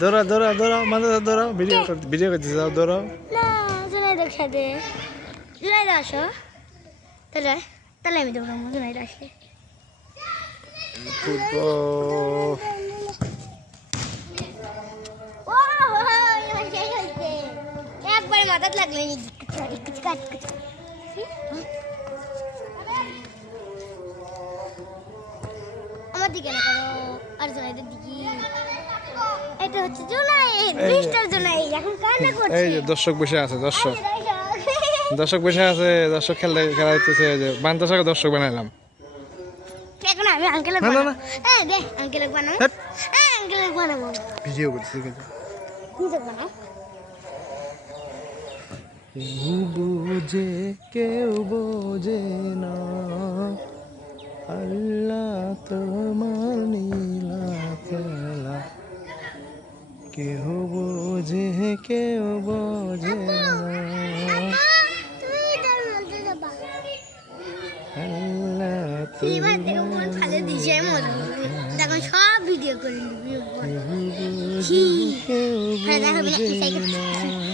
দৌড়াও দৌড়াও দৌড়াও মাঝে দৌড়াও ভিডিও করতে যাও দৌড়াও না জুনাইদ খেতে জুনাইদ আসো তাহলে তাহলে আমি দৌড়াবো জুনাইদ আসলে ফুটবল একবার মাথাত লাগলে আমার দিকে না করো আর জুনাইদের দিকে এটা হচ্ছে জুনাইদ মিস্টার জুনাইদ এখন কান্না করছে এই যে দর্শক বসে আছে দর্শক বসে আছে দর্শক খেলা হইতেছে যে বান্তাসাকে দর্শক বানাইলাম এখন আমি আঙ্কেলের না না বানাবো না এই দে আঙ্কেলের বানাবো আঙ্কেলের বানাবো ভিডিও করতে ঠিক আছে নিজে বানাও কেউ বোঝে না আল্লাহ তোমার নীলা খেলা কেউ বোঝে না আল্লাহ এবার দেখো মন ফালে দিছে মজা দেখো সব ভিডিও করে নিবি কেউ বোঝে না